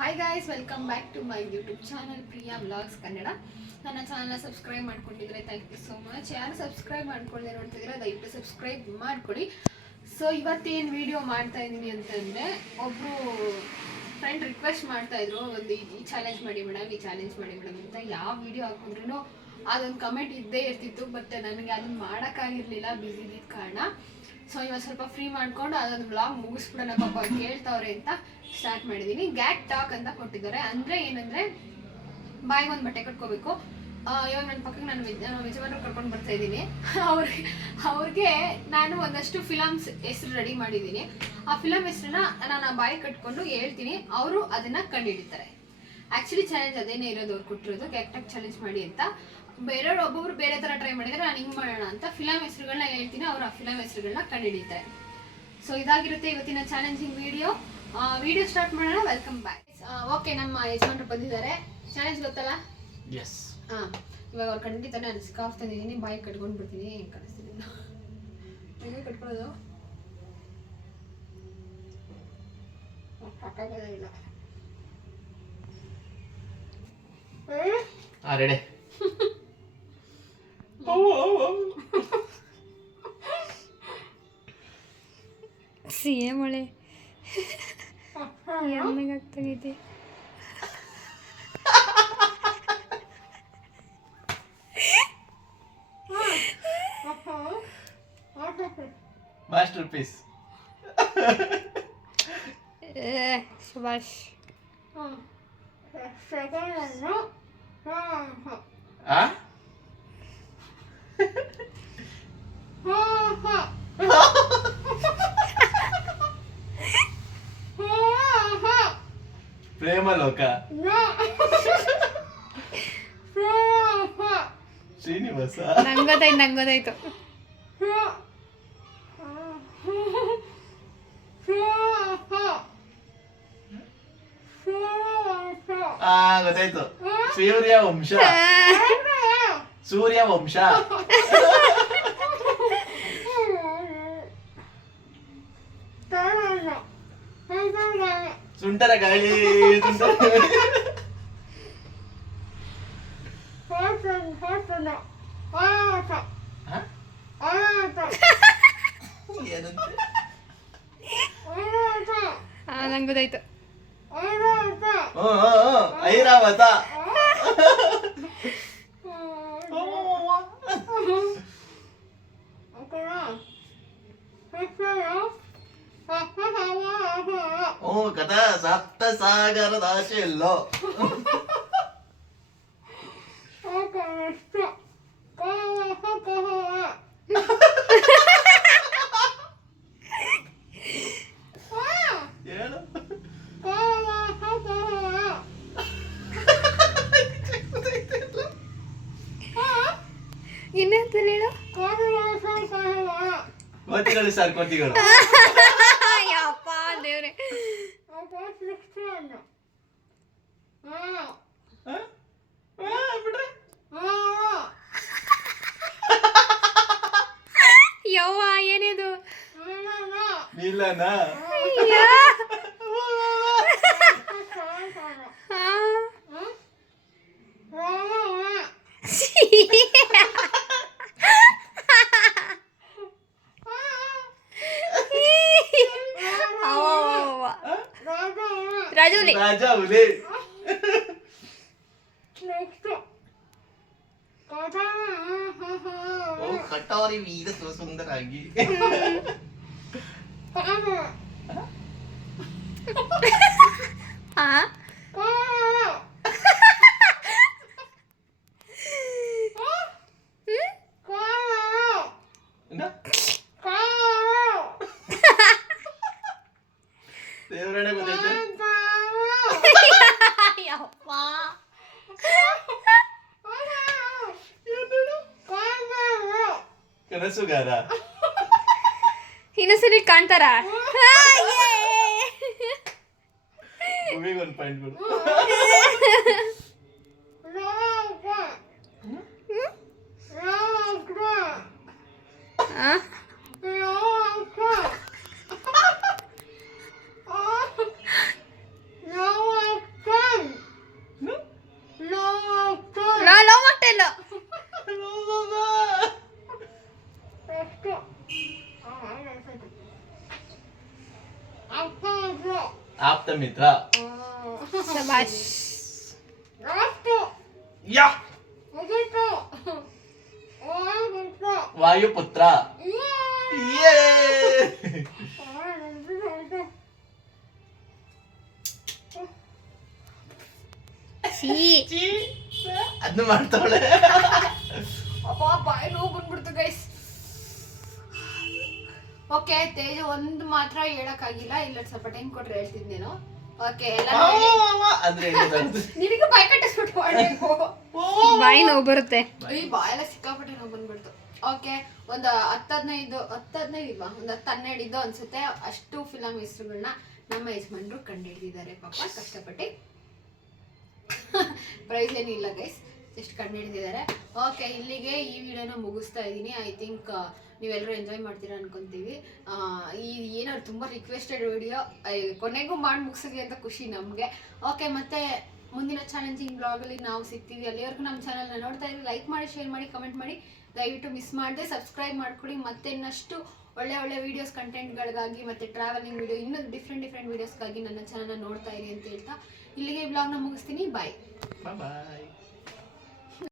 Hi guys, welcome back to my YouTube channel Priya vlogs Kannada. ನನ್ನ ಚಾನಲ್ನ subscribe ಮಾಡ್ಕೊಂಡಿದ್ರೆ thank you so much. ಯಾರು subscribe ಮಾಡ್ಕೊಳ್ಳದೆ ನೋಡ್ತಿದ್ದೀರಾ ದಯವಿಟ್ಟು ಸಬ್ಸ್ಕ್ರೈಬ್ ಮಾಡ್ಕೊಳ್ಳಿ. ಸೊ ಇವತ್ತೇನು ವಿಡಿಯೋ ಮಾಡ್ತಾ ಇದ್ದೀನಿ ಅಂತಂದರೆ, ಒಬ್ಬರು ಫ್ರೆಂಡ್ ರಿಕ್ವೆಸ್ಟ್ ಮಾಡ್ತಾಯಿದ್ರು, ಒಂದು ಈ ಚಾಲೆಂಜ್ ಮಾಡಿ ಮೇಡಮ್, ಈ ಚಾಲೆಂಜ್ ಮಾಡಿ ಮೇಡಮ್ ಅಂತ. ಯಾವ ವಿಡಿಯೋ ಹಾಕಿದ್ರೂ ಅದೊಂದು ಕಮೆಂಟ್ ಇದ್ದೇ ಇರ್ತಿತ್ತು. ಬಟ್ ನನಗೆ ಅದನ್ನು ಮಾಡೋಕ್ಕಾಗಿರಲಿಲ್ಲ, ಬ್ಯುಸಿ ಇದ್ದಿದ್ದ ಕಾರಣ. ಸೊ ಇವಾಗ ಸ್ವಲ್ಪ ಫ್ರೀ ಮಾಡ್ಕೊಂಡು ಅದೊಂದು ವ್ಲಾಗ್ ಮುಗಿಸ್ಬಿಡೋಣ, ಪಾಪ ಕೇಳ್ತಾವ್ರೆ ಅಂತ ಸ್ಟಾರ್ಟ್ ಮಾಡಿದ್ದೀನಿ. ಗ್ಯಾಟ್ ಟಾಕ್ ಅಂತ ಕೊಟ್ಟಿದ್ದಾರೆ. ಅಂದರೆ ಏನಂದರೆ, ಬಾಯಿಗೆ ಒಂದು ಬಟ್ಟೆ ಕಟ್ಕೋಬೇಕು. ಇವಾಗ ನನ್ನ ಪಕ್ಕಕ್ಕೆ ನಾನು ಯಜಮಾನರು ಕರ್ಕೊಂಡು ಬರ್ತಾ ಇದ್ದೀನಿ. ಅವ್ರಿಗೆ ನಾನು ಒಂದಷ್ಟು ಫಿಲಮ್ಸ್ ಹೆಸರು ರೆಡಿ ಮಾಡಿದ್ದೀನಿ. ಆ ಫಿಲಮ್ ಹೆಸರನ್ನ ನಾನು ಬಾಯಿ ಕಟ್ಕೊಂಡು ಹೇಳ್ತೀನಿ, ಅವರು ಅದನ್ನು ಕಂಡುಹಿಡಿತಾರೆ. ಆ್ಯಕ್ಚುಲಿ ಚಾಲೆಂಜ್ ಅದೇನೇ ಇರೋದು, ಅವ್ರು ಕೊಟ್ಟಿರೋದು ಗ್ಯಾಟ್ ಟಾಕ್ ಚಾಲೆಂಜ್ ಮಾಡಿ ಅಂತ. ಬೇರೆಯವ್ರು ಒಬ್ಬೊಬ್ರು ಬೇರೆ ಥರ ಟ್ರೈ ಮಾಡಿದರೆ, ನಾನು ಹಿಂಗೆ ಮಾಡೋಣ ಅಂತ ಫಿಲಮ್ ಹೆಸರುಗಳನ್ನ ಹೇಳ್ತೀನಿ, ಅವರು ಆ ಫಿಲಮ್ ಹೆಸರುಗಳನ್ನ ಕಂಡುಹಿಡಿತಾರೆ. ಸೊ ಇದಾಗಿರುತ್ತೆ ಇವತ್ತಿನ ಚಾಲೆಂಜಿಂಗ್ ವಿಡಿಯೋ ಸ್ಟಾರ್ಟ್ ಮಾಡೋಣ. Welcome back. ಓಕೆ, ನಮ್ಮ ಯಜಮಾನರು ಬಂದಿದ್ದಾರೆ. ಚಾಲೆಂಜ್ ಗೊತ್ತಲ್ಲ? ಎಸ್. ಹಾಂ, ಇವಾಗ ಅವ್ರು ಖಂಡಿತ ನಾನು ಸ್ಕಾಫ್ ತಂದಿದ್ದೀನಿ, ಬಾಯಿ ಕಟ್ಕೊಂಡು ಬಿಡ್ತೀನಿ. ಹೆಂಗೆ ಕಳಿಸ್ತೀನಿ ಹೆಂಗೆ ಕಟ್ಕೊಳ್ಳೋದು ಇಲ್ಲ. ರೆಡಿ. ಸಿಹಿ ಮಳೆ ಎಮ್ಮೆಗಾಗ್ತಾಗಿದೆ. Masterpiece. ಸುಭಾಷ್. ಪ್ರೇಮಲೋಕ. ಶ್ರೀನಿವಾಸ. ನಂಗೊತ್ತಾಯ್ತು. ಗೊತ್ತಾಯ್ತು. ಸೂರ್ಯವಂಶ. ಸುಂಟರ ಗಾಳಿ. ನಂಗೊತ್ತಾಯ್ತು. ಐರಾವತ. ಕಥಾ ಸಪ್ತ ಸಾಗರದಾಚೆಯಲ್ಲೋ. ಇನ್ನೆಂತಲ್ಲ ಹೇಳು. ಕೋತಿಗಳು ಸರ್, ಕೋತಿಗಳು. ಯಪ್ಪ ದೇವ್ರೆ. ಯವ್ವ ಏನಿದು? ನಿಲ್ಲನ. ರಾಜುಲಿ. ರಾಜಾವುಲಿ. ಕಟೋರಿ ವೀರ ಸುಂದರಾಗಿ. ದೇವರೇ ಗೊತ್ತೈತೆ. ಕನಸುಗಾರ. ಇನ್ನೊಂದ್ಸರಿ ಕಾಣ್ತಾರ. ಒಂದು ಪಾಯಿಂಟ್ ಕೊಡು. ಆಪ್ತ ಮಿತ್ರ. ಶಬಾಷ್. ಯಾ ವಾಯುಪುತ್ರ. ಯೇ ಛೀ. ಅದನ್ನ ಮಾಡ್ತಾವಳೆ. ಅಪ್ಪ ಬಾಯಿ ನೋವು ಬಂದ್ಬಿಡ್ತು ಗೈಸ್. ಓಕೆ ತೇಜು ಒಂದು ಮಾತ್ರ ಹೇಳಕ್ಕಾಗಿಲ್ಲ, ಇಲ್ಲ ಸ್ವಲ್ಪ ಟೈಮ್ ಕೊಟ್ರೆ ಹೇಳ್ತಿದ್ನೇನು. ಓಕೆ ಎಲ್ಲ ಅಂದ್ರೆ ನಿನಗೆ ಬಾಯಿ ಕಟ್ಟಿಸ್ಬಿಟ್ಟು ಮಾಡ್ಬೇಕು. ಬಾಯಿ ನೋವು ಬರುತ್ತೆ. ಈ ಬಾಯೆಲ್ಲ ಸಿಕ್ಕಾಪಟ್ಟೆ ನೋವು ಬಂದ್ಬಿಡ್ತು. ಓಕೆ ಒಂದು 10-15 ಇಲ್ವಾ, ಒಂದು 10-12 ಇದ್ದು ಅನ್ಸುತ್ತೆ. ಅಷ್ಟು ಫಿಲಮ್ ಹೆಸರುಗಳನ್ನ ನಮ್ಮ ಯಜಮಾನ್ರು ಕಂಡುಹಿಡಿದಿದ್ದಾರೆ ಪಾಪ ಕಷ್ಟಪಟ್ಟು. ಪ್ರೈಸ್ ಏನಿಲ್ಲ ಗೈಸ್, ಜಸ್ಟ್ ಕಂಡುಹಿಡಿದಿದ್ದಾರೆ. ಓಕೆ ಇಲ್ಲಿಗೆ ಈ ವಿಡಿಯೋನ ಮುಗಿಸ್ತಾ ಇದ್ದೀನಿ. ಐ ಥಿಂಕ್ ನೀವೆಲ್ಲರೂ ಎಂಜಾಯ್ ಮಾಡ್ತೀರಾ ಅನ್ಕೊಂತೀವಿ. ಈ ಏನಾದ್ರು ತುಂಬ ರಿಕ್ವೆಸ್ಟೆಡ್ ವಿಡಿಯೋ ಕೊನೆಗೂ ಮಾಡಿ ಮುಗಿಸಿದ್ವಿ ಅಂತ ಖುಷಿ ನಮಗೆ. ಓಕೆ ಮತ್ತೆ ಮುಂದಿನ ಚಾಲೆಂಜಿಂಗ್ ಬ್ಲಾಗಲ್ಲಿ ನಾವು ಸಿಗ್ತೀವಿ. ಅಲ್ಲಿವರೆಗೂ ನಮ್ಮ ಚಾನಲ್ನ ನೋಡ್ತಾ ಇರಿ, ಲೈಕ್ ಮಾಡಿ, ಶೇರ್ ಮಾಡಿ, ಕಮೆಂಟ್ ಮಾಡಿ. ದಯವಿಟ್ಟು ಮಿಸ್ ಮಾಡದೆ ಸಬ್ಸ್ಕ್ರೈಬ್ ಮಾಡ್ಕೊಳ್ಳಿ. ಮತ್ತೆ ಇನ್ನಷ್ಟು ಒಳ್ಳೆ ವೀಡಿಯೋಸ್ ಕಂಟೆಂಟ್ಗಳಿಗಾಗಿ ಮತ್ತು ಟ್ರಾವೆಲಿಂಗ್ ವಿಡಿಯೋ ಇನ್ನೂ ಡಿಫ್ರೆಂಟ್ ವೀಡಿಯೋಸ್ಗಾಗಿ ನನ್ನ ಚಾನಲ್ನ ನೋಡ್ತಾ ಇರಿ ಅಂತ ಹೇಳ್ತಾ ಇಲ್ಲಿಗೆ ಈ ಬ್ಲಾಗ್ನ ಮುಗಿಸ್ತೀನಿ. ಬಾಯ್ ಬಾಯ್.